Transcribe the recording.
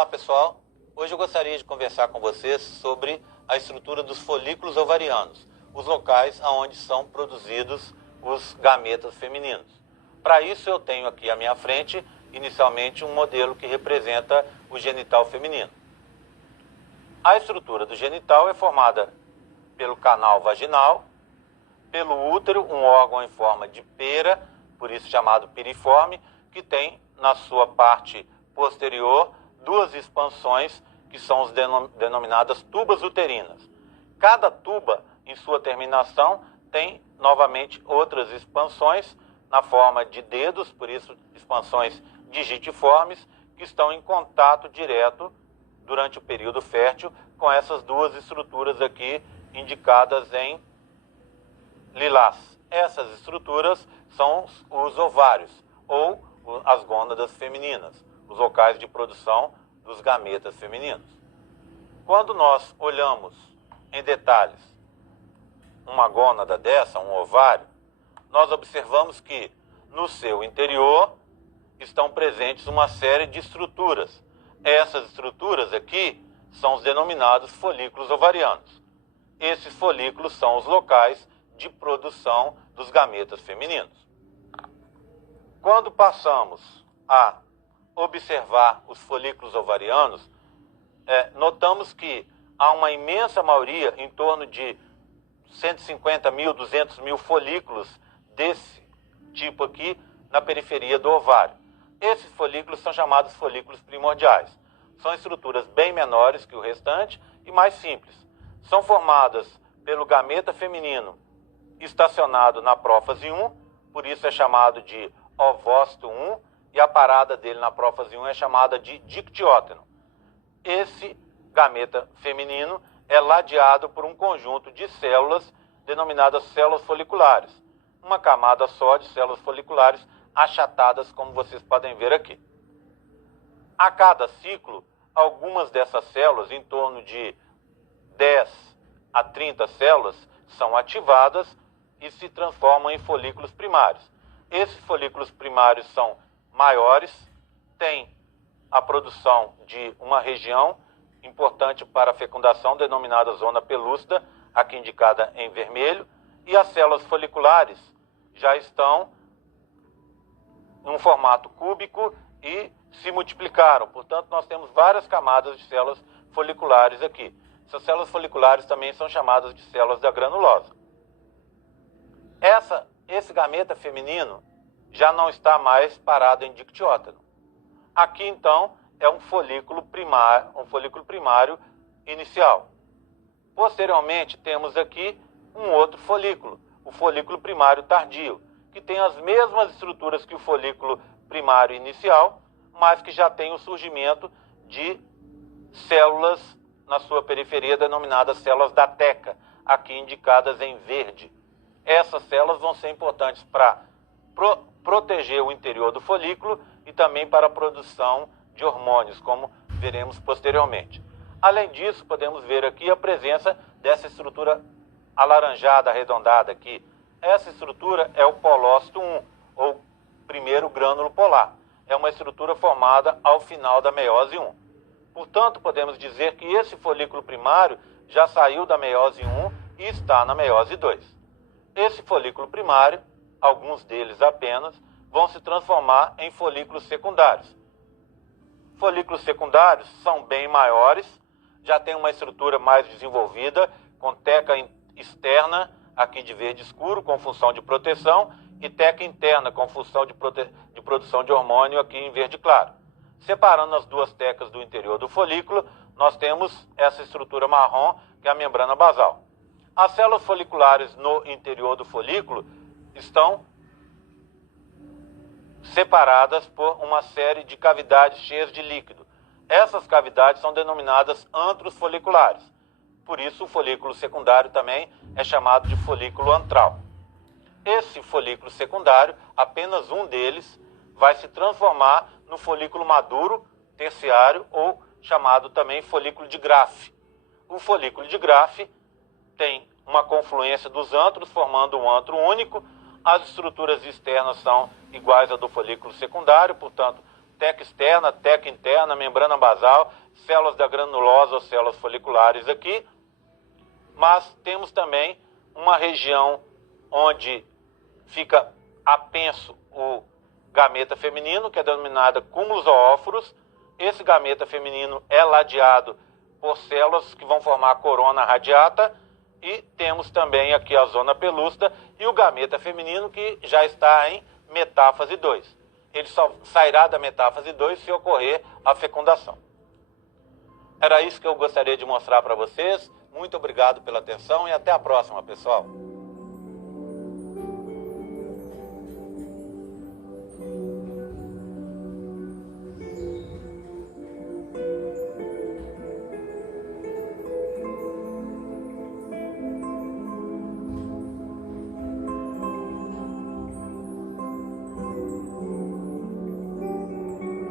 Olá pessoal, hoje eu gostaria de conversar com vocês sobre a estrutura dos folículos ovarianos, os locais onde são produzidos os gametas femininos. Para isso eu tenho aqui à minha frente, inicialmente, um modelo que representa o genital feminino. A estrutura do genital é formada pelo canal vaginal, pelo útero, um órgão em forma de pera, por isso chamado piriforme, que tem na sua parte posterior duas expansões que são as denominadas tubas uterinas. Cada tuba, em sua terminação, tem novamente outras expansões na forma de dedos, por isso expansões digitiformes, que estão em contato direto durante o período fértil com essas duas estruturas aqui indicadas em lilás. Essas estruturas são os ovários ou as gônadas femininas, os locais de produção dos gametas femininos. Quando nós olhamos em detalhes uma gônada dessa, um ovário, nós observamos que no seu interior estão presentes uma série de estruturas. Essas estruturas aqui são os denominados folículos ovarianos. Esses folículos são os locais de produção dos gametas femininos. Quando passamos a observar os folículos ovarianos, notamos que há uma imensa maioria, em torno de 150 mil, 200 mil folículos desse tipo aqui na periferia do ovário. Esses folículos são chamados folículos primordiais. São estruturas bem menores que o restante e mais simples. São formadas pelo gameta feminino estacionado na prófase 1, por isso é chamado de ovócito 1, e a parada dele na prófase 1 é chamada de dictióteno. Esse gameta feminino é ladeado por um conjunto de células denominadas células foliculares. Uma camada só de células foliculares achatadas, como vocês podem ver aqui. A cada ciclo, algumas dessas células, em torno de 10 a 30 células, são ativadas e se transformam em folículos primários. Esses folículos primários são maiores, têm a produção de uma região importante para a fecundação, denominada zona pelúcida, aqui indicada em vermelho, e as células foliculares já estão em um formato cúbico e se multiplicaram. Portanto, nós temos várias camadas de células foliculares aqui. Essas células foliculares também são chamadas de células da granulosa. Esse gameta feminino já não está mais parado em dictióteno. Aqui, então, é um folículo primário inicial. Posteriormente, temos aqui um outro folículo, o folículo primário tardio, que tem as mesmas estruturas que o folículo primário inicial, mas que já tem o surgimento de células na sua periferia denominadas células da teca, aqui indicadas em verde. Essas células vão ser importantes para proteger o interior do folículo e também para a produção de hormônios, como veremos posteriormente. Além disso, podemos ver aqui a presença dessa estrutura alaranjada, arredondada aqui. Essa estrutura é o polócito 1, ou primeiro grânulo polar. É uma estrutura formada ao final da meiose 1. Portanto, podemos dizer que esse folículo primário já saiu da meiose 1 e está na meiose 2. Esse folículo primário, alguns deles apenas, vão se transformar em folículos secundários. Folículos secundários são bem maiores, já tem uma estrutura mais desenvolvida, com teca externa, aqui de verde escuro, com função de proteção, e teca interna, com função de produção de hormônio, aqui em verde claro. Separando as duas tecas do interior do folículo, nós temos essa estrutura marrom, que é a membrana basal. As células foliculares no interior do folículo estão separadas por uma série de cavidades cheias de líquido. Essas cavidades são denominadas antros foliculares. Por isso, o folículo secundário também é chamado de folículo antral. Esse folículo secundário, apenas um deles, vai se transformar no folículo maduro, terciário, ou chamado também folículo de Graafi. O folículo de Graafi tem uma confluência dos antros, formando um antro único. As estruturas externas são iguais à do folículo secundário, portanto, teca externa, teca interna, membrana basal, células da granulosa ou células foliculares aqui, mas temos também uma região onde fica apenso o gameta feminino, que é denominada cúmulos zoóforos. Esse gameta feminino é ladeado por células que vão formar a corona radiata, e temos também aqui a zona pelúcida e o gameta feminino que já está em metáfase 2. Ele só sairá da metáfase 2 se ocorrer a fecundação. Era isso que eu gostaria de mostrar para vocês. Muito obrigado pela atenção e até a próxima, pessoal.